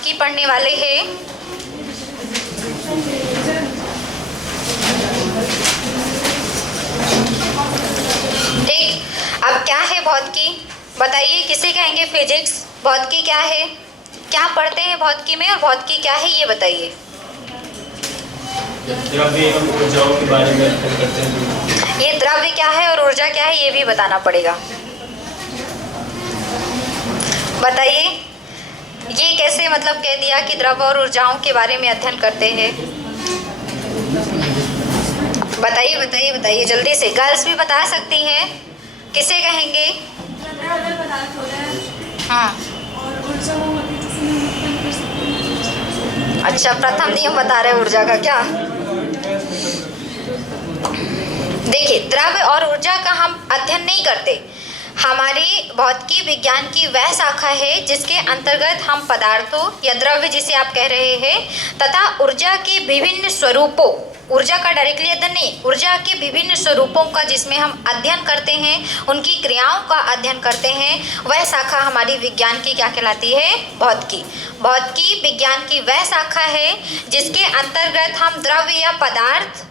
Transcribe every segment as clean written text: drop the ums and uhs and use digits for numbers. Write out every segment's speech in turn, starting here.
भौतिकी पढ़ने वाले हैं। ठीक, अब क्या है भौतिकी बताइए, किसे कहेंगे फिजिक्स? भौतिकी क्या है, क्या पढ़ते हैं भौतिकी में, और भौतिकी क्या है ये बताइए। द्रव्य एवं ऊर्जाओं के बारे में अध्ययन करते हैं। ये द्रव्य क्या है और ऊर्जा क्या है ये भी बताना पड़ेगा। बताइए ये कैसे मतलब कह दिया कि द्रव्य और ऊर्जाओं के बारे में अध्ययन करते हैं? बताइए बताइए बताइए जल्दी से, गर्ल्स भी बता सकती हैं। किसे कहेंगे? हाँ अच्छा, प्रथम नियम बता रहे ऊर्जा का क्या? देखिए, द्रव्य और ऊर्जा का हम अध्ययन नहीं करते। हमारी भौतिकी विज्ञान की वह शाखा है जिसके अंतर्गत हम पदार्थों या द्रव्य जिसे आप कह रहे हैं तथा ऊर्जा के विभिन्न स्वरूपों, ऊर्जा का डायरेक्टली अध्ययन नहीं, ऊर्जा के विभिन्न स्वरूपों का जिसमें हम अध्ययन करते हैं, उनकी क्रियाओं का अध्ययन करते हैं, वह शाखा हमारी विज्ञान की क्या कहलाती है? भौतिकी। भौतिकी विज्ञान की वह शाखा है जिसके अंतर्गत हम द्रव्य या पदार्थ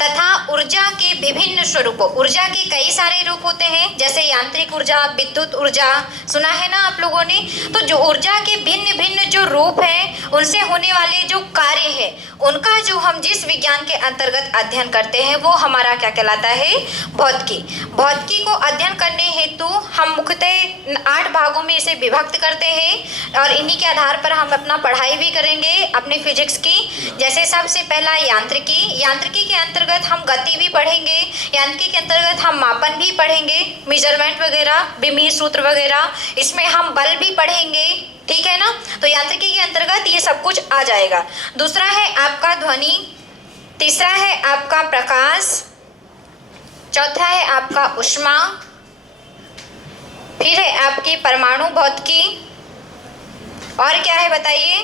तथा ऊर्जा के विभिन्न स्वरूपों, ऊर्जा के कई सारे रूप होते हैं जैसे यांत्रिक ऊर्जा, विद्युत ऊर्जा, सुना है ना आप लोगों ने। तो जो ऊर्जा के भिन्न भिन्न जो रूप हैं, उनसे होने वाले जो कार्य हैं, उनका जो हम जिस विज्ञान के अंतर्गत अध्ययन करते हैं वो हमारा क्या कहलाता है? भौतिकी। भौतिकी को अध्ययन करने हेतु हम मुख्यतः 8 भागों में इसे विभक्त करते हैं और इन्हीं के आधार पर हम अपना पढ़ाई भी करेंगे अपने फिजिक्स की। जैसे सबसे पहला यांत्रिकी, यांत्रिकी के अंतर्गत हम गति भी पढ़ेंगे, यांत्रिकी के अंतर्गत हम मापन भी पढ़ेंगे, मेजरमेंट वगैरह, बिमीर सूत्र वगैरह, इसमें हम बल भी पढ़ेंगे, ठीक है ना। तो यांत्रिकी के अंतर्गत ये सब कुछ आ जाएगा। दूसरा है आपका ध्वनि, तीसरा है आपका प्रकाश, चौथा है आपका ऊष्मा, फिर है आपकी परमाणु भौतिकी, और क्या है बताइए?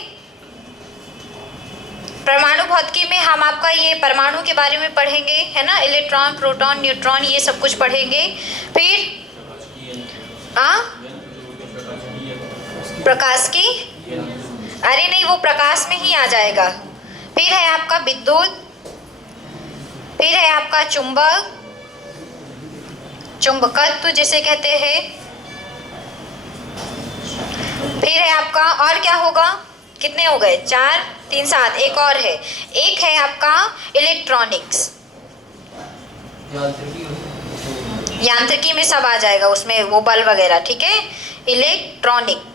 परमाणु भौतिकी में हम आपका ये परमाणु के बारे में पढ़ेंगे, है ना, इलेक्ट्रॉन, प्रोटॉन, न्यूट्रॉन, ये सब कुछ पढ़ेंगे। फिर प्रकाश की, अरे नहीं वो प्रकाश में ही आ जाएगा। फिर है आपका विद्युत, फिर है आपका चुंबक, चुंबकत्व जिसे कहते हैं, फिर है आपका, और क्या होगा, कितने हो गए? 4, 3, 7, एक और है, एक है आपका इलेक्ट्रॉनिक्स। यांत्रिकी में सब आ जाएगा उसमें, वो बल वगैरह, ठीक है, इलेक्ट्रॉनिक।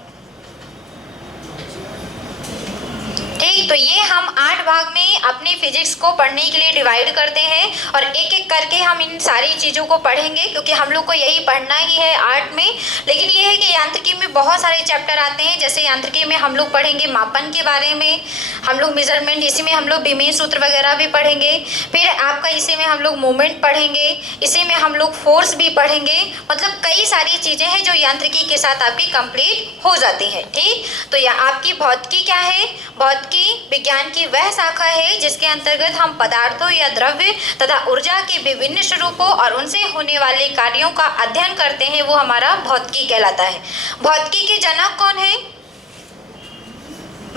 ठीक, तो ये हम 8 भाग में अपने फिजिक्स को पढ़ने के लिए डिवाइड करते हैं और एक एक करके हम इन सारी चीज़ों को पढ़ेंगे क्योंकि हम लोग को यही पढ़ना ही है 8 में। लेकिन ये है कि यांत्रिकी में बहुत सारे चैप्टर आते हैं, जैसे यांत्रिकी में हम लोग पढ़ेंगे मापन के बारे में, हम लोग मेजरमेंट, इसी में हम लोग बिमीर सूत्र वगैरह भी पढ़ेंगे। फिर आपका इसी में हम लोग मूवमेंट पढ़ेंगे, इसी में हम लोग फोर्स भी पढ़ेंगे, मतलब कई सारी चीज़ें हैं जो यांत्रिकी के साथ आपकी कंप्लीट हो जाती हैं। ठीक, तो यह आपकी भौतिकी क्या है? भौतिकी विज्ञान की वह शाखा है जिसके अंतर्गत हम पदार्थों या द्रव्य तथा ऊर्जा के विभिन्न स्वरूपों और उनसे होने वाले कार्यों का अध्ययन करते हैं, वो हमारा भौतिकी कहलाता है। भौतिकी के जनक कौन है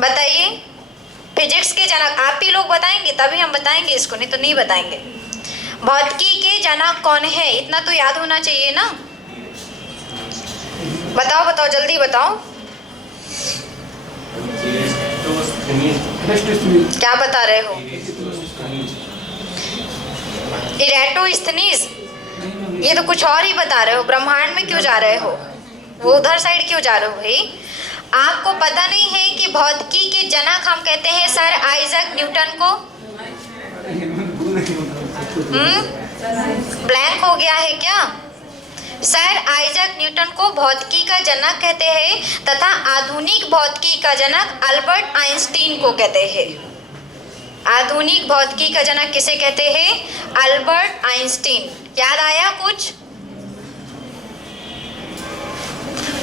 बताइए? फिजिक्स के जनक आप ही लोग बताएंगे तभी हम बताएंगे इसको, नहीं तो नहीं बताएंगे। भौतिकी के जनक कौन है इतना तो याद होना चाहिए ना। बताओ बताओ जल्दी बताओ, क्या बता रहे हो? इरेटोस्थनीज, ये तो कुछ और ही बता रहे हो। ब्रह्मांड में क्यों जा रहे हो? वो उधर साइड क्यों जा रहे हो भाई? आपको पता नहीं है कि भौतिकी के जनक हम कहते हैं सर आइजैक न्यूटन को? ब्लैंक हो गया है क्या? सर आइजैक न्यूटन को भौतिकी का जनक कहते हैं तथा आधुनिक भौतिकी का जनक अल्बर्ट आइंस्टीन को कहते हैं। आधुनिक भौतिकी का जनक किसे कहते हैं? Albert Einstein. याद आया कुछ?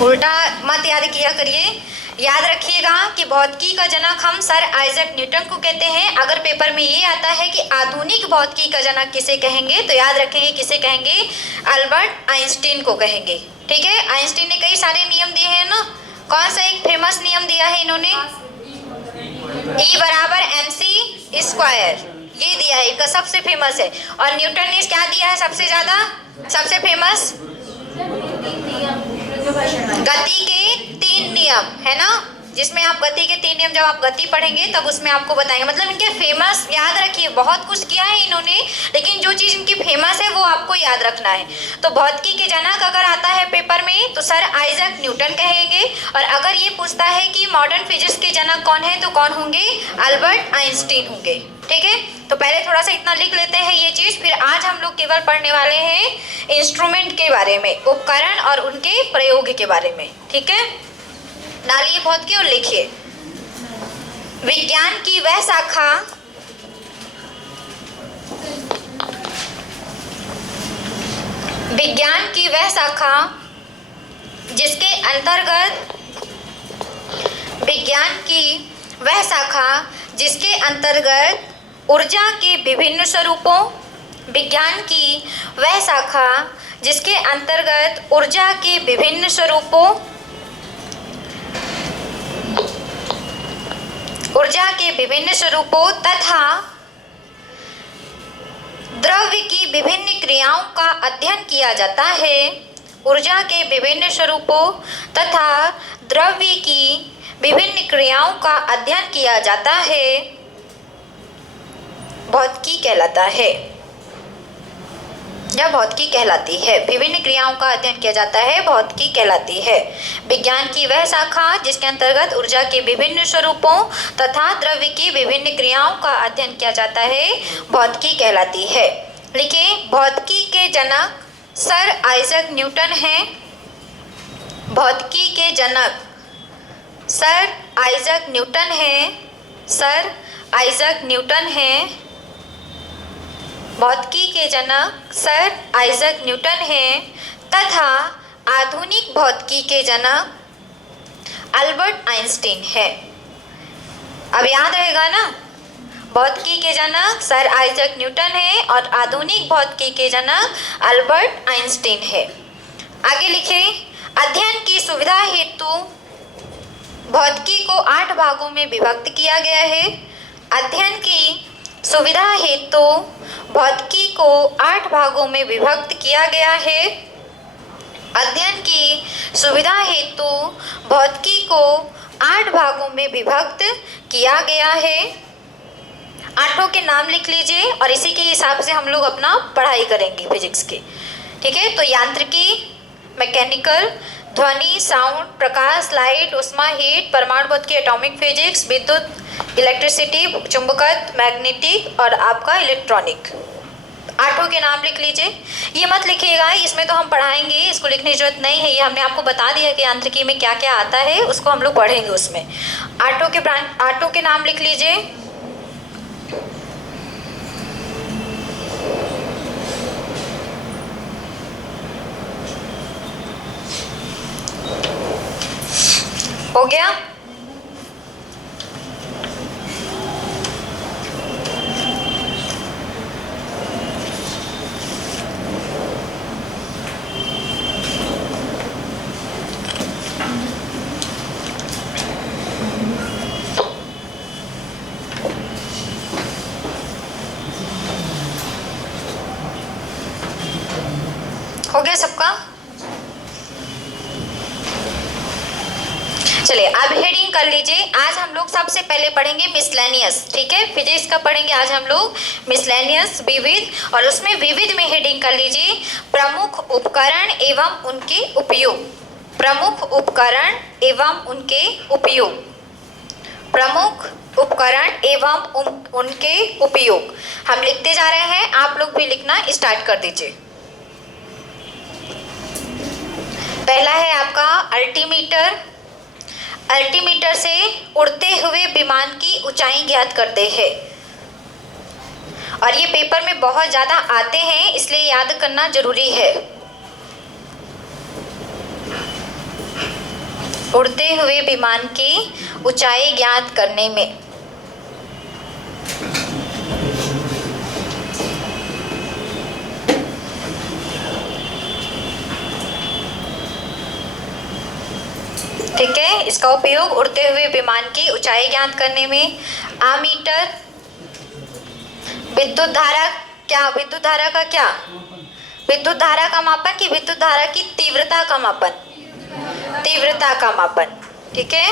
उल्टा मत याद किया करिए, याद रखिएगा कि भौतिकी का जनक हम सर आइजैक न्यूटन को कहते हैं। अगर पेपर में ये आता है कि आधुनिक भौतिकी का जनक किसे कहेंगे तो याद रखेंगे किसे कहेंगे? अल्बर्ट आइंस्टीन को कहेंगे। ठीक है, आइंस्टीन ने कई सारे नियम दिए हैं ना, कौन सा एक फेमस नियम दिया है इन्होंने? E बराबर mc स्क्वायर, ये दिया है, इसका सबसे फेमस है। और न्यूटन ने क्या दिया है सबसे ज्यादा, सबसे फेमस, गति के 3 नियम, है ना, जिसमें आप गति के 3 नियम, जब आप गति पढ़ेंगे तब उसमें आपको बताएंगे। मतलब इनके फेमस याद रखिए, बहुत कुछ किया है इन्होंने, लेकिन जो चीज़ इनकी फेमस है वो आपको याद रखना है। तो भौतिकी के जनक अगर आता है पेपर में तो सर आइजैक न्यूटन कहेंगे, और अगर ये पूछता है कि मॉडर्न फिजिक्स के जनक कौन है तो कौन होंगे, अल्बर्ट आइंस्टीन होंगे। ठीक है, तो पहले थोड़ा सा इतना लिख लेते हैं ये चीज़, फिर आज हम लोग केवल पढ़ने वाले हैं इंस्ट्रूमेंट के बारे में, उपकरण और उनके प्रयोग के बारे में। ठीक है, डालिए भौतिकी और लिखिए, विज्ञान की वह शाखा जिसके अंतर्गत ऊर्जा के विभिन्न स्वरूपों, विज्ञान की वह शाखा जिसके अंतर्गत ऊर्जा के विभिन्न स्वरूपों, तथा द्रव्य की विभिन्न क्रियाओं का अध्ययन किया जाता है। ऊर्जा के विभिन्न स्वरूपों तथा द्रव्य की विभिन्न क्रियाओं का अध्ययन किया जाता है, भौतिकी कहलाता है, या भौतिकी कहलाती है। विभिन्न क्रियाओं का अध्ययन किया जाता है, भौतिकी कहलाती है। विज्ञान की वह शाखा जिसके अंतर्गत ऊर्जा के विभिन्न स्वरूपों तथा द्रव्य की विभिन्न क्रियाओं का अध्ययन किया जाता है, भौतिकी कहलाती है। लिखिए, भौतिकी के जनक सर आइजैक न्यूटन हैं। भौतिकी के जनक सर आइजैक न्यूटन हैं, सर आइजैक न्यूटन हैं। भौतिकी के जनक सर आइजैक न्यूटन हैं तथा आधुनिक भौतिकी के जनक अल्बर्ट आइंस्टीन है। अब याद रहेगा ना, भौतिकी के जनक सर आइजैक न्यूटन है और आधुनिक भौतिकी के जनक अल्बर्ट आइंस्टीन है। आगे लिखें, अध्ययन की सुविधा हेतु भौतिकी को 8 भागों में विभक्त किया गया है। अध्ययन की सुविधा हेतु भौतिकी को 8 भागों में विभक्त किया गया है। अध्ययन की सुविधा हेतु भौतिकी को 8 भागों में विभक्त किया गया है। 8 के नाम लिख लीजिए और इसी के हिसाब से हम लोग अपना पढ़ाई करेंगे फिजिक्स की। ठीक है, तो यांत्रिकी, मैकेनिकल, ध्वनि, साउंड, प्रकाश, लाइट, उष्मा, हीट, परमाणु भौतिकी, एटॉमिक फिजिक्स, विद्युत, इलेक्ट्रिसिटी, चुंबकत्व, मैग्नेटिक और आपका इलेक्ट्रॉनिक। 8 के नाम लिख लीजिए। ये मत लिखिएगा, इसमें तो हम पढ़ाएंगे, इसको लिखने की जरूरत नहीं है, ये हमने आपको बता दिया कि यांत्रिकी में क्या क्या आता है, उसको हम लोग पढ़ेंगे उसमें। 8 के नाम लिख लीजिए। हो गया? हो गया सबका? चलिए अब हेडिंग कर लीजिए। आज हम लोग सबसे पहले पढ़ेंगे मिसलेनियस। ठीक है, फिजिक्स का पढ़ेंगे आज हम लोग मिसलेनियस, विविध, और उसमें विविध में हेडिंग कर लीजिए प्रमुख उपकरण एवं उनके उपयोग। प्रमुख उपकरण एवं उनके उपयोग। प्रमुख उपकरण एवं उनके उपयोग हम लिखते जा रहे हैं, आप लोग भी लिखना स्टार्ट कर दीजिए। पहला है आपका अल्टीमीटर। अल्टीमीटर से उड़ते हुए विमान की ऊंचाई ज्ञात करते हैं, और ये पेपर में बहुत ज़्यादा आते हैं इसलिए याद करना जरूरी है। उड़ते हुए विमान की ऊंचाई ज्ञात करने में ठीक है। इसका उपयोग उड़ते हुए विमान की ऊंचाई ज्ञात करने में। आमीटर, विद्युत धारा क्या, विद्युत धारा का क्या, विद्युत धारा का मापन कि विद्युत धारा की तीव्रता का मापन, तीव्रता का मापन, ठीक है।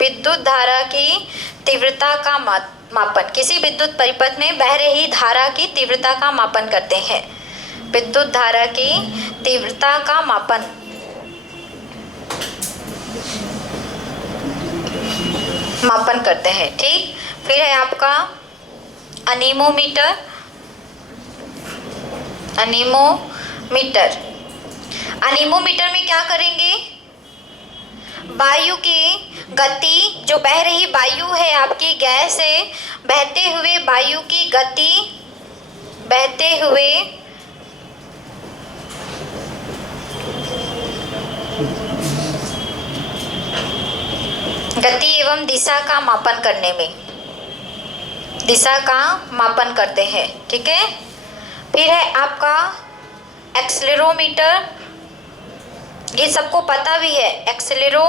विद्युत धारा की तीव्रता का मापन, किसी विद्युत परिपथ में बह रही धारा की तीव्रता का मापन करते हैं। विद्युत धारा की तीव्रता का मापन, मापन करते हैं, ठीक। फिर है आपका अनीमोमीटर। अनीमोमीटर, अनीमोमीटर में क्या करेंगे, वायु की गति, जो बह रही वायु है आपकी गैस है, बहते हुए वायु की गति, बहते हुए गति एवं दिशा का मापन करने में, दिशा का मापन करते हैं, ठीक है। फिर है आपका एक्सेलेरोमीटर, ये सबको पता भी है। एक्सेलेरो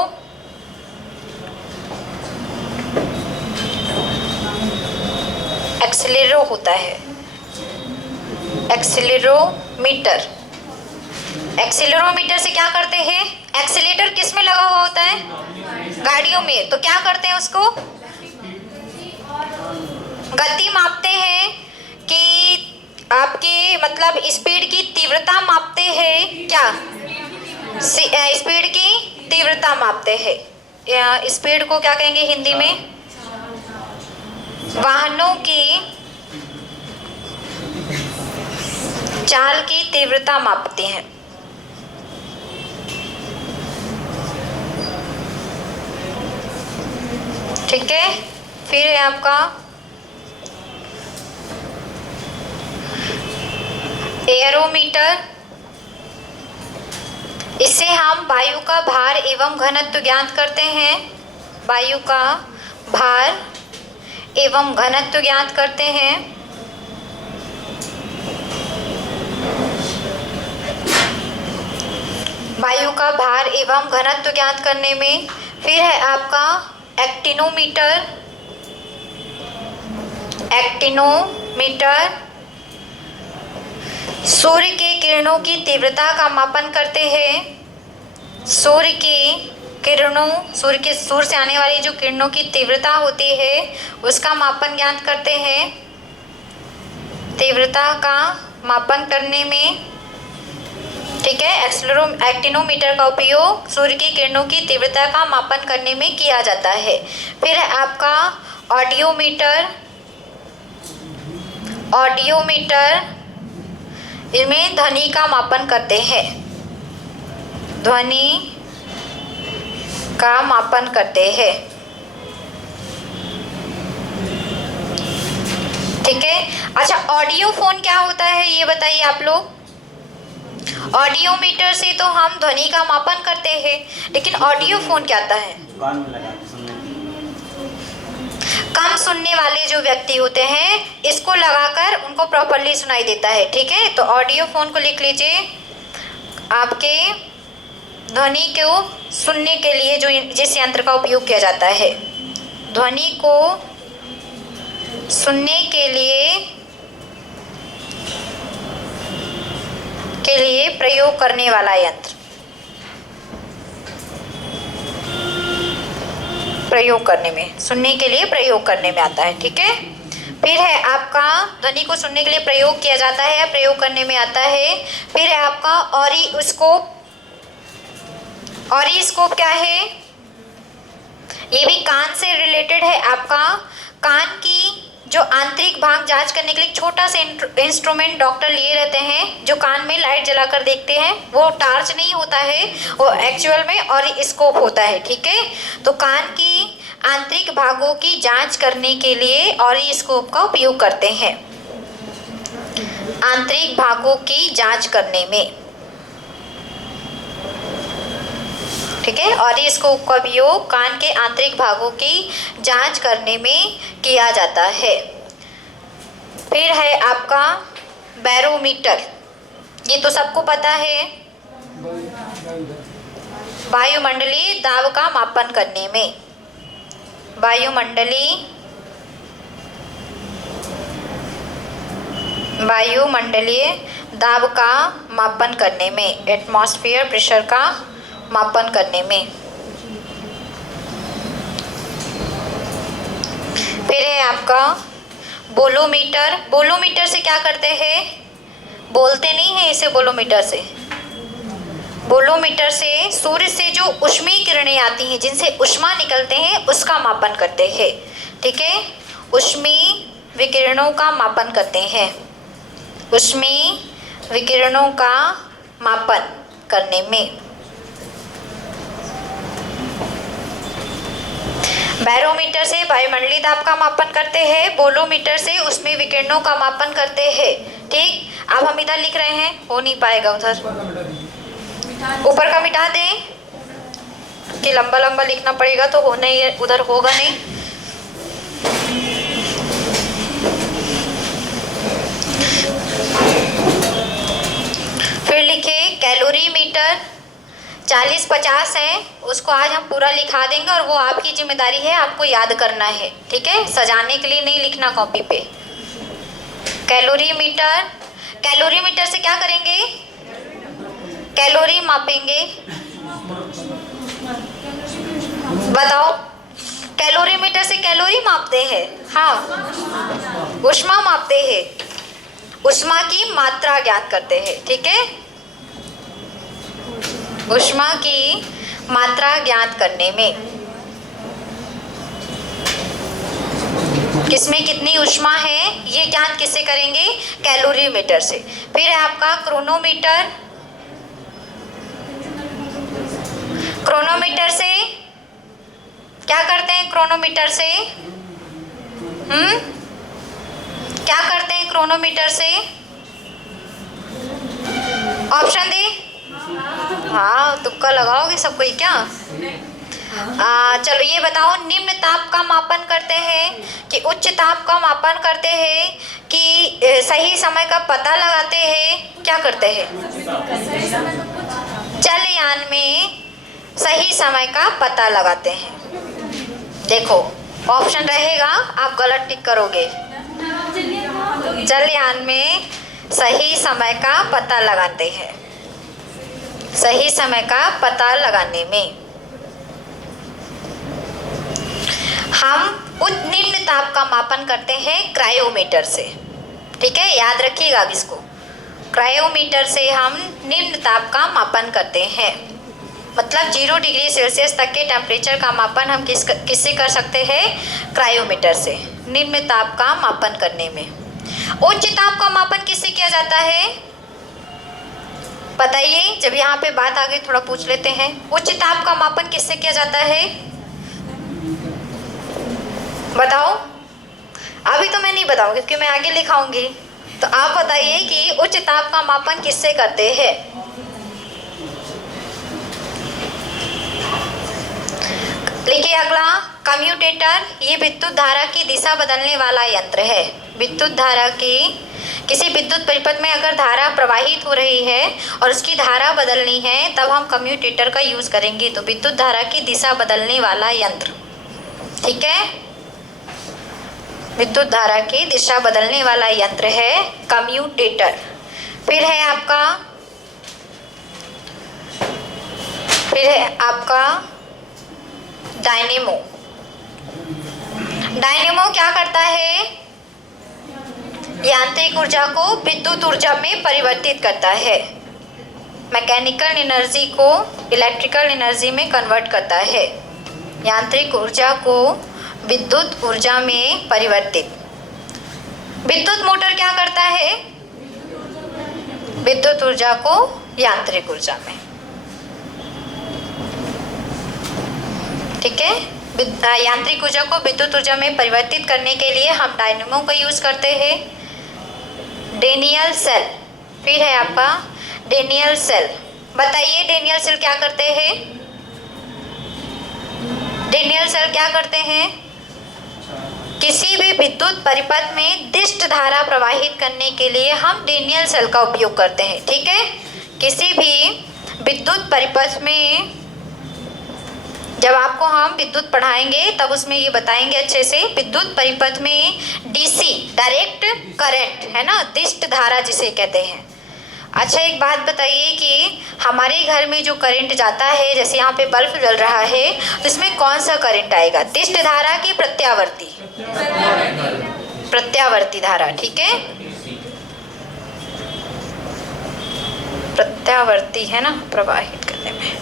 होता है, एक्सेलेरोमीटर। एक्सेलेरोमीटर से क्या करते हैं, एक्सीलेटर किस में लगा हुआ होता है, गाड़ियों में, तो क्या करते हैं, उसको गति मापते हैं कि आपके मतलब स्पीड की तीव्रता मापते हैं, क्या स्पीड की तीव्रता मापते हैं। स्पीड को क्या कहेंगे हिंदी में, वाहनों की चाल की तीव्रता मापते हैं। ठीक है। फिर है आपका एयरोमीटर, इससे हम वायु का भार एवं घनत्व ज्ञात करते हैं। वायु का भार एवं घनत्व ज्ञात करते हैं। वायु का भार एवं घनत्व ज्ञात करने में। फिर है आपका एक्टिनोमीटर। एक्टिनोमीटर सूर्य के किरणों की तीव्रता का मापन करते हैं। सूर्य की किरणों, सूर्य से आने वाली जो किरणों की तीव्रता होती है उसका मापन ज्ञात करते हैं। तीव्रता का मापन करने में, ठीक है, एक्टिनोमीटर का उपयोग सूर्य की किरणों की तीव्रता का मापन करने में किया जाता है। फिर आपका ऑडियोमीटर। ऑडियोमीटर इनमें ध्वनि का मापन करते हैं। ध्वनि का मापन करते हैं, ठीक है। अच्छा, ऑडियो फोन क्या होता है ये बताइए आप लोग। ऑडियोमीटर से तो हम ध्वनि का मापन करते हैं, लेकिन ऑडियो फोन क्या आता है, कान में लगा के सुनने, कम सुनने वाले जो व्यक्ति होते हैं इसको लगाकर उनको प्रॉपरली सुनाई देता है, ठीक है। तो ऑडियो फोन को लिख लीजिए, आपके ध्वनि को सुनने के लिए जो जिस यंत्र का उपयोग किया जाता है, ध्वनि को सुनने के लिए प्रयोग करने वाला यंत्र, प्रयोग करने में, सुनने के लिए प्रयोग करने में आता है, ठीक है। फिर है आपका ध्वनि को सुनने के लिए प्रयोग किया जाता है या प्रयोग करने में आता है। फिर है आपका ऑरिस्कोप। ऑरिस्कोप क्या है, ये भी कान से रिलेटेड है। आपका कान की जो आंतरिक भाग जांच करने के लिए छोटा सा इंस्ट्रूमेंट डॉक्टर लिए रहते हैं, जो कान में लाइट जलाकर देखते हैं, वो टार्च नहीं होता है, वो एक्चुअल में ऑरिस्कोप होता है, ठीक है। तो कान की आंतरिक भागों की जांच करने के लिए ऑरिस्कोप का उपयोग करते हैं, आंतरिक भागों की जांच करने में, ठीक है। ऑरिस्कोप का उपयोग कान के आंतरिक भागों की जांच करने में किया जाता है। फिर है आपका बैरोमीटर, ये तो सबको पता है। वायुमंडलीय दाब का मापन करने में, वायुमंडलीय दाब का मापन करने में, एटमॉस्फेयर प्रेशर का मापन करने में। फिर है आपका बोलोमीटर। बोलोमीटर से क्या करते हैं? बोलते नहीं है इसे बोलोमीटर से। बोलोमीटर से सूर्य से जो ऊष्मीय किरणें आती हैं, जिनसे ऊष्मा निकलते हैं, उसका मापन करते हैं। ठीक है, ऊष्मीय विकिरणों का मापन करते हैं, ऊष्मीय विकिरणों का मापन करने में। बैरोमीटर से वायुमंडलीय दाब का मापन करते हैं, बोलोमीटर से ऊष्मीय विकिरणों का मापन करते हैं। ठीक, अब हम इधर लिख रहे हैं, हो नहीं पाएगा उधर, ऊपर का मिटा दें कि लंबा लंबा लिखना पड़ेगा तो हो नहीं, उधर होगा नहीं। फिर लिखे कैलोरी मीटर। 40-50 है, उसको आज हम पूरा लिखा देंगे और वो आपकी जिम्मेदारी है, आपको याद करना है। ठीक है, सजाने के लिए नहीं लिखना कॉपी पे। कैलोरी मीटर, कैलोरी मीटर से क्या करेंगे? कैलोरी मापेंगे। बताओ, कैलोरी मीटर से कैलोरी मापते हैं? हाँ, ऊष्मा मापते हैं, ऊष्मा की मात्रा ज्ञात करते हैं। ठीक है, ऊष्मा की मात्रा ज्ञात करने में, किसमें कितनी ऊष्मा है ये ज्ञात किससे करेंगे? कैलोरी मीटर से। फिर है आपका क्रोनोमीटर। क्रोनोमीटर से क्या करते हैं? क्रोनोमीटर से क्या करते हैं? क्रोनोमीटर से ऑप्शन दे। हाँ, तुक्का लगाओगे सब कोई क्या? चलो ये बताओ, निम्न ताप का मापन करते हैं कि उच्च ताप का मापन करते हैं कि सही समय का पता लगाते हैं? क्या करते हैं? जलयान में सही समय का पता लगाते हैं। देखो ऑप्शन रहेगा, आप गलत टिक करोगे। जलयान में सही समय का पता लगाते हैं, सही समय का पता लगाने में। हम उच्च निम्न ताप का मापन करते हैं क्रायोमीटर से। ठीक है, याद रखिएगा अब इसको। क्रायोमीटर से हम निम्न ताप का मापन करते हैं, मतलब 0 डिग्री सेल्सियस तक के टेम्परेचर का मापन हम किससे कर सकते हैं? क्रायोमीटर से, निम्न ताप का मापन करने में। उच्च ताप का मापन किससे किया जाता है? बताइए, जब यहाँ पे बात आ गई थोड़ा पूछ लेते हैं। उच्च ताप का मापन किससे किया जाता है? बताओ। अभी तो मैं नहीं बताऊंगी क्योंकि मैं आगे लिखाऊंगी, तो आप बताइए कि उच्च ताप का मापन किससे करते हैं? लिखिए अगला, कम्यूटेटर। ये विद्युत धारा की दिशा बदलने वाला यंत्र है। विद्युत धारा की, किसी विद्युत परिपथ में अगर धारा प्रवाहित हो रही है और उसकी धारा बदलनी है, तब हम कम्यूटेटर का यूज करेंगे। तो विद्युत धारा की दिशा बदलने वाला यंत्र। ठीक है, विद्युत धारा की दिशा बदलने वाला यंत्र है कम्यूटेटर। फिर है आपका डायनेमो। डायनेमो क्या करता है? यांत्रिक ऊर्जा को विद्युत ऊर्जा में परिवर्तित करता है, मैकेनिकल एनर्जी को इलेक्ट्रिकल एनर्जी में कन्वर्ट करता है। यांत्रिक ऊर्जा को विद्युत ऊर्जा में परिवर्तित। विद्युत मोटर क्या करता है? विद्युत ऊर्जा को यांत्रिक ऊर्जा में। ठीक है, यांत्रिक ऊर्जा को विद्युत ऊर्जा में परिवर्तित करने के लिए हम डायनेमो का यूज करते हैं। Daniel cell. फिर है आपका डेनियल सेल। बताइए डेनियल सेल क्या करते हैं? डेनियल सेल क्या करते हैं? किसी भी विद्युत परिपथ में दिष्ट धारा प्रवाहित करने के लिए हम डेनियल सेल का उपयोग करते हैं। ठीक है, किसी भी विद्युत परिपथ में जब आपको हम विद्युत पढ़ाएंगे तब उसमें ये बताएंगे अच्छे से। विद्युत परिपथ में डीसी डायरेक्ट करंट है ना, दिष्ट धारा जिसे कहते हैं। अच्छा एक बात बताइए कि हमारे घर में जो करंट जाता है, जैसे यहाँ पे बल्ब जल रहा है, तो इसमें कौन सा करंट आएगा, दिष्ट धारा की प्रत्यावर्ती? प्रत्यावर्ती धारा, ठीक है, प्रत्यावर्ती है ना, प्रवाहित करने में,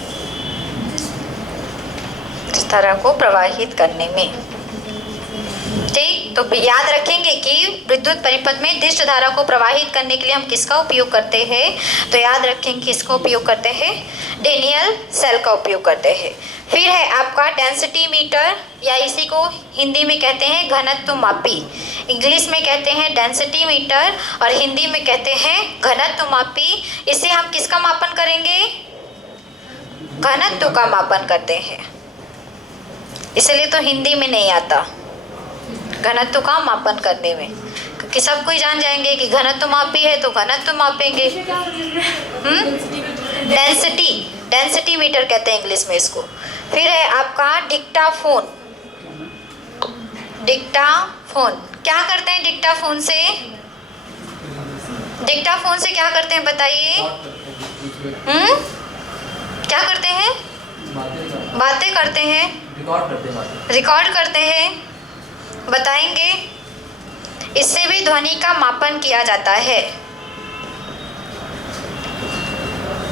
इस धारा को प्रवाहित करने में। ठीक, तो याद रखेंगे कि विद्युत परिपथ में दिष्ट धारा को प्रवाहित करने के लिए हम किसका उपयोग करते हैं, तो याद रखेंगे किसका उपयोग करते हैं, डेनियल सेल का उपयोग करते हैं। फिर है आपका डेंसिटी मीटर, या इसी को हिंदी में कहते हैं घनत्व मापी। इंग्लिश में कहते हैं डेंसिटी मीटर और हिंदी में कहते हैं घनत्व मापी। इससे हम किसका मापन करेंगे, घनत्व का मापन करते हैं, इसलिए तो हिंदी में नहीं आता घनत्व का मापन करने में, क्योंकि सब कोई जान जाएंगे कि घनत्व मापी है तो घनत्व मापेंगे। डेंसिटी मीटर कहते हैं इंग्लिश में इसको। फिर है आपका डिक्टाफोन। डिक्टाफोन क्या करते हैं, डिक्टाफोन से क्या करते हैं बताइए? क्या करते हैं, बातें करते हैं, रिकॉर्ड करते हैं, बताएंगे। इससे भी ध्वनि का मापन किया जाता है,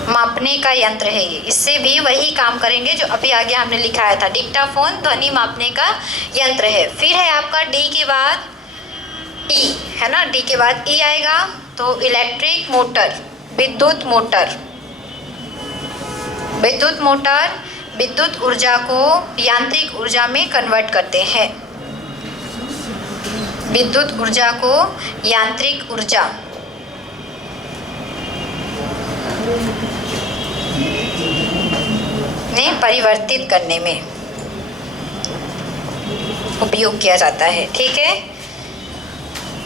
मापने का यंत्र है ये, इससे भी वही काम करेंगे जो अभी आगे हमने लिखाया था। डिक्टाफोन ध्वनि मापने का यंत्र है। फिर है आपका डी के बाद ई, है ना, डी के बाद ई आएगा तो इलेक्ट्रिक मोटर, विद्युत मोटर। विद्युत मोटर विद्युत ऊर्जा को यांत्रिक ऊर्जा में कन्वर्ट करते हैं, विद्युत ऊर्जा को यांत्रिक ऊर्जा में परिवर्तित करने में उपयोग किया जाता है, ठीक है।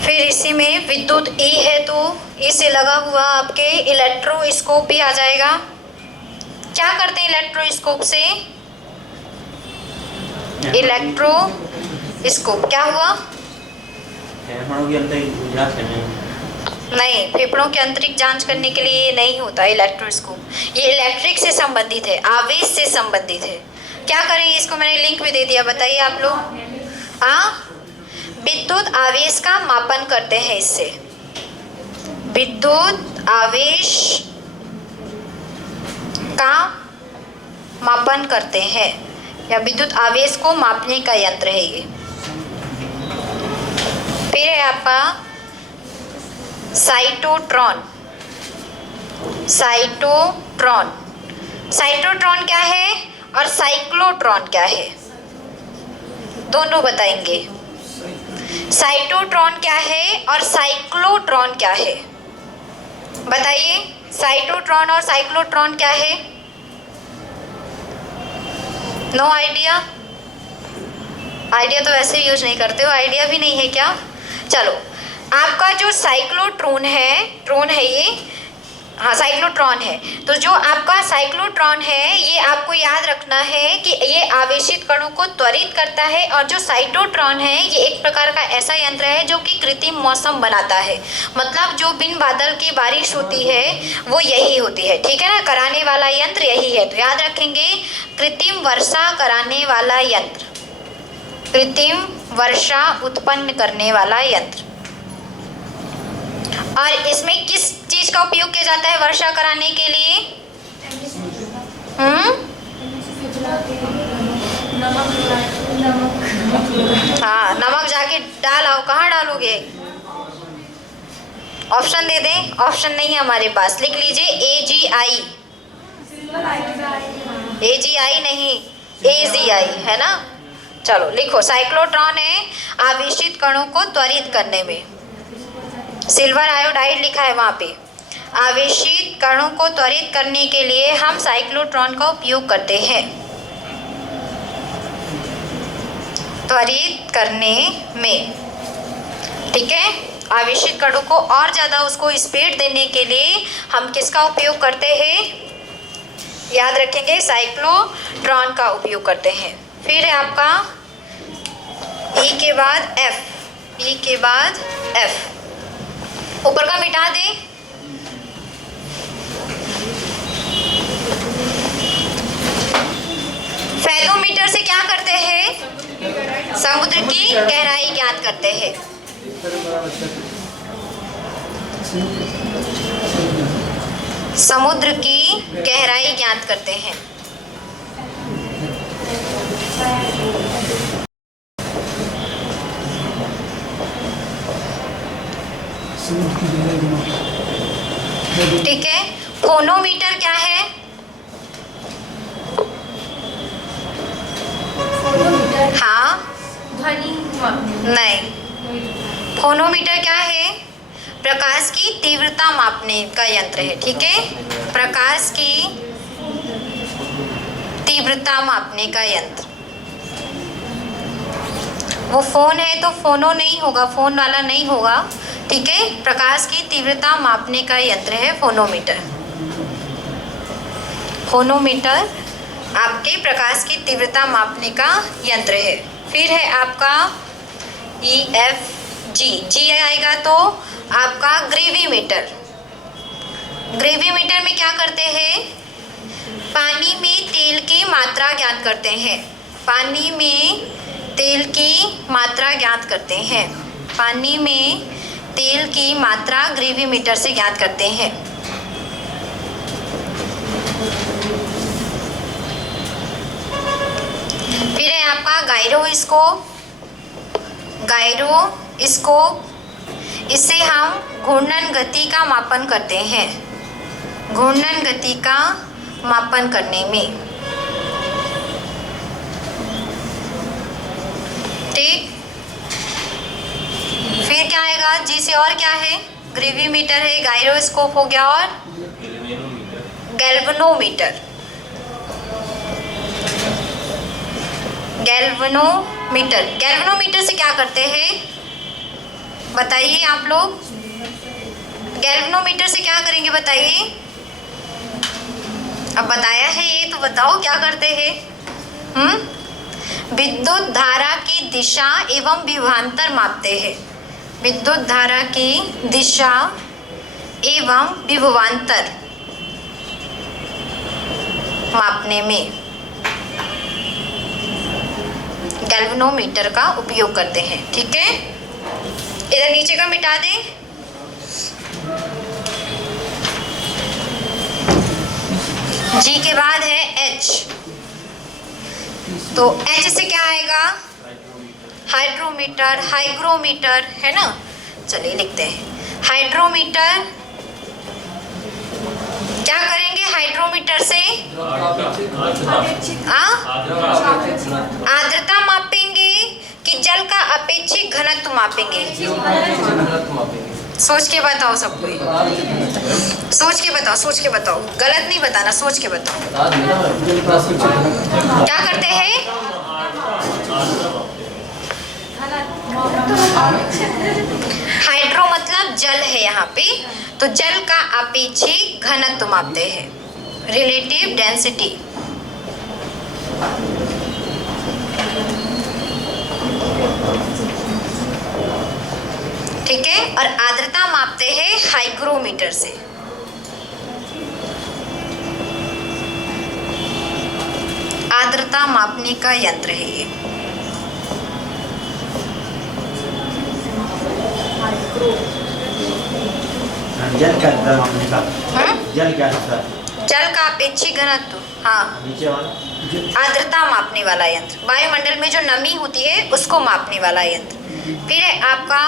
फिर इसी में विद्युत ई है तो ई से लगा हुआ आपके इलेक्ट्रोस्कोप भी आ जाएगा। क्या करते हैं इलेक्ट्रोस्कोप से, इलेक्ट्रोस्कोप क्या हुआ, नहीं, फेफड़ों के आंतरिक जांच करने के लिए नहीं होता इलेक्ट्रोस्कोप, ये इलेक्ट्रिक से संबंधित है, आवेश से संबंधित है। क्या करें, इसको मैंने लिंक भी दे दिया, बताइए आप लोग। हाँ, विद्युत आवेश का मापन करते हैं इससे, विद्युत आवेश का मापन करते हैं, या विद्युत आवेश को मापने का यंत्र है ये। फिर है आपका साइटोट्रॉन। साइटोट्रॉन, साइटोट्रॉन क्या है और साइक्लोट्रॉन क्या है, दोनों बताएंगे। साइटोट्रॉन क्या है और साइक्लोट्रॉन क्या है, बताइए। साइटोट्रॉन और साइक्लोट्रॉन क्या है, नो आइडिया। आइडिया तो वैसे यूज नहीं करते हो, आइडिया भी नहीं है क्या? चलो, आपका जो साइक्लोट्रॉन है, ट्रॉन है ये, हाँ साइक्लोट्रॉन है, तो जो आपका साइक्लोट्रॉन है ये आपको याद रखना है कि ये आवेशित कणों को त्वरित करता है, और जो साइटोट्रॉन है ये एक प्रकार का ऐसा यंत्र है जो कि कृत्रिम मौसम बनाता है, मतलब जो बिन बादल की बारिश होती है वो यही होती है, ठीक है ना, कराने वाला यंत्र यही है। तो याद रखेंगे, कृत्रिम वर्षा कराने वाला यंत्र, कृत्रिम वर्षा उत्पन्न करने वाला यंत्र। और इसमें किस चीज का उपयोग किया जाता है वर्षा कराने के लिए? हाँ, नमक जाके डाल आओ, कहाँ डालोगे? ऑप्शन दे दें, ऑप्शन नहीं है हमारे पास, लिख लीजिए AGI। AGI नहीं, AGI है ना। चलो लिखो, साइक्लोट्रॉन है आवेशित कणों को त्वरित करने में, सिल्वर आयोडाइड लिखा है वहाँ पे। आवेशित कणों को त्वरित करने के लिए हम साइक्लोट्रॉन का उपयोग करते हैं, त्वरित करने में, ठीक है। आवेशित कणों को और ज़्यादा उसको स्पीड देने के लिए हम किसका उपयोग करते हैं? याद रखेंगे साइक्लोट्रॉन का उपयोग करते हैं। फिर है आपका ई के बाद एफ, ई के बाद एफ, ऊपर का मिटा दें। फेगोमीटर से क्या करते हैं? समुद्र की गहराई ज्ञात करते हैं। समुद्र की गहराई ज्ञात करते हैं। ठीक है। फोनोमीटर क्या है? हाँ, ध्वनि नहीं। फोनोमीटर क्या है? प्रकाश की तीव्रता मापने का यंत्र है। ठीक है, प्रकाश की तीव्रता मापने का यंत्र। वो फोन है तो फोनो नहीं होगा, फोन वाला नहीं होगा। ठीक है, प्रकाश की तीव्रता मापने का यंत्र है फोनोमीटर। फोनोमीटर आपके प्रकाश की तीव्रता मापने का यंत्र है। फिर है आपका ई एफ जी, जी आएगा तो आपका ग्रेविमीटर। ग्रेविमीटर में क्या करते हैं? पानी में तेल की मात्रा ज्ञात करते हैं। पानी में तेल की मात्रा ज्ञात करते हैं। पानी में तेल की मात्रा ग्रेविमीटर से ज्ञात करते हैं। फिर है आपका गायरोस्कोप। गायरोस्कोप, इससे हम घूर्णन गति का मापन करते हैं। घूर्णन गति का मापन करने में। ठीक। फिर क्या आएगा? जी से और क्या है? ग्रेविमीटर है, गायरोस्कोप हो गया, और गैल्वेनोमीटर। गैल्वेनोमीटर, गैल्वेनोमीटर से क्या करते हैं बताइए आप लोग? गैल्वेनोमीटर से क्या करेंगे बताइए? अब बताया है ये तो बताओ क्या करते हैं? विद्युत धारा की दिशा एवं विभवांतर मापते हैं। विद्युत धारा की दिशा एवं विभवांतर मापने में गैल्वेनोमीटर का उपयोग करते हैं। ठीक है, इधर नीचे का मिटा दें। जी के बाद है एच, तो एच से क्या आएगा? हाइड्रोमीटर, हाइग्रोमीटर, है ना। चलिए लिखते हैं हाइड्रोमीटर। क्या करेंगे हाइड्रोमीटर से? आर्द्रता मापेंगे कि जल का अपेक्षित घनत्व मापेंगे? सोच के बताओ सब कोई, सोच के बताओ, सोच के बताओ, गलत नहीं बताना, सोच के बताओ। क्या करते हैं? हाइड्रो मतलब जल है यहाँ पे, तो जल का अपेक्षित घनत्व मापते हैं, रिलेटिव डेंसिटी। ठीक है, और आर्द्रता मापते हैं हाइग्रोमीटर से। आर्द्रता मापने का यंत्र है ये। जल का मापने का, जल क्या है? जल का अपेक्षित घनत्व, हाँ, नीचे वाला आर्द्रता मापने वाला यंत्र। वायुमंडल में जो नमी होती है उसको मापने वाला यंत्र। फिर है आपका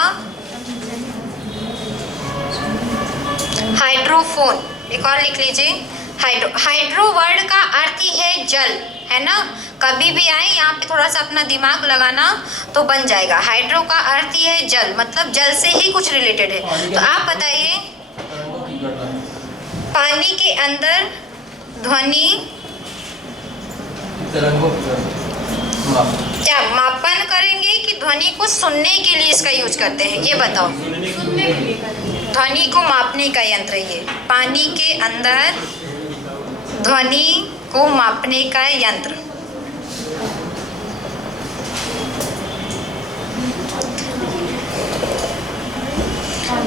हाइड्रोफोन, एक और लिख लीजिए। हाइड्रो, हाइड्रो वर्ड का अर्थ ही है जल, है ना। कभी भी आए यहाँ पे थोड़ा सा अपना दिमाग लगाना तो बन जाएगा। हाइड्रो का अर्थ ही है जल, मतलब जल से ही कुछ रिलेटेड है। तो आप बताइए, पानी के अंदर ध्वनि क्या मापन करेंगे कि ध्वनि को सुनने के लिए इसका यूज करते हैं? ये बताओ। ध्वनि को मापने का यंत्र ये। पानी के अंदर ध्वनि को मापने का यंत्र।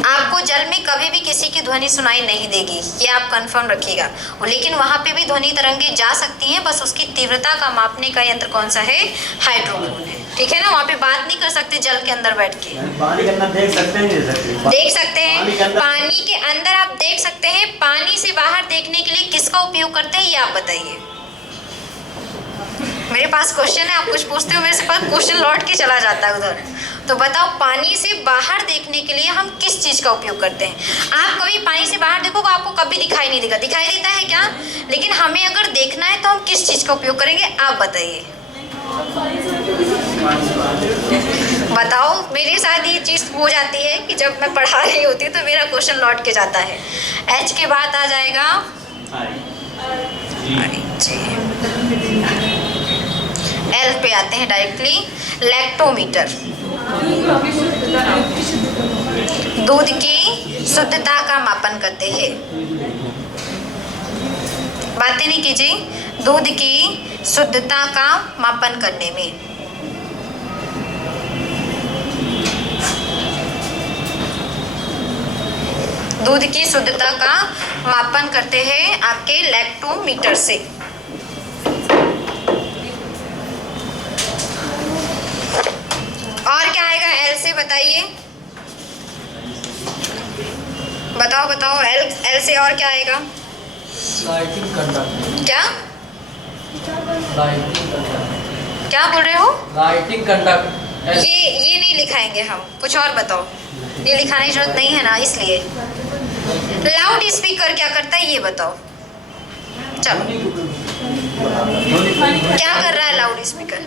आपको जल में कभी भी किसी की ध्वनि सुनाई नहीं देगी, ये आप कंफर्म रखिएगा। लेकिन वहाँ पे भी ध्वनि तरंगें जा सकती हैं, बस उसकी तीव्रता का मापने का यंत्र कौन सा है? हाइड्रोफोन है। ठीक है ना, वहाँ पे बात नहीं कर सकते जल के अंदर बैठ के। पानी के अंदर देख सकते हैं, नहीं देख सकते हैं। पानी के अंदर आप देख सकते हैं। पानी से बाहर देखने के लिए किसका उपयोग करते हैं, ये आप बताइए। मेरे पास क्वेश्चन है, आप कुछ पूछते हो, मेरे पास क्वेश्चन लौट के चला जाता है उधर। तो बताओ, पानी से बाहर देखने के लिए हम किस चीज़ का उपयोग करते हैं? आप कभी पानी से बाहर देखोगे, आपको कभी दिखाई नहीं देगा। दिखाई देता है क्या? लेकिन हमें अगर देखना है तो हम किस चीज़ का उपयोग करेंगे, आप बताइए। बताओ, मेरे साथ ये चीज़ हो जाती है कि जब मैं पढ़ा रही होती हूँ तो मेरा क्वेश्चन लौट के जाता है। एच के बाद आ जाएगा एल पे आते हैं डायरेक्टली, लैक्टोमीटर। दूध की शुद्धता का मापन करते हैं। बातें नहीं कीजिए। दूध की शुद्धता का मापन करने में दूध की शुद्धता का मापन करते हैं आपके लैक्टोमीटर से। और क्या आएगा एल से, बताइए। बताओ बताओ, एल से और क्या आएगा? Lighting conductor. क्या लाइटिंग कंडक्टर। क्या बोल रहे हो? Lighting conductor. ये नहीं लिखाएंगे हम, कुछ और बताओ। ये लिखाने की जरूरत नहीं है ना, इसलिए। लाउड स्पीकर क्या करता है, ये बताओ। चलो, क्या कर रहा है लाउड स्पीकर?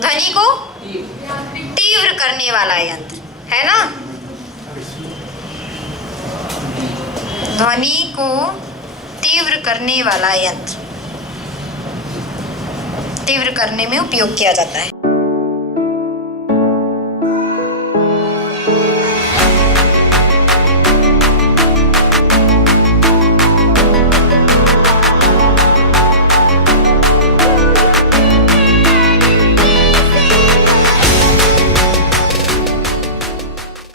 ध्वनि को तीव्र करने वाला यंत्र है ना। ध्वनि को तीव्र करने वाला यंत्र तीव्र करने में उपयोग किया जाता है।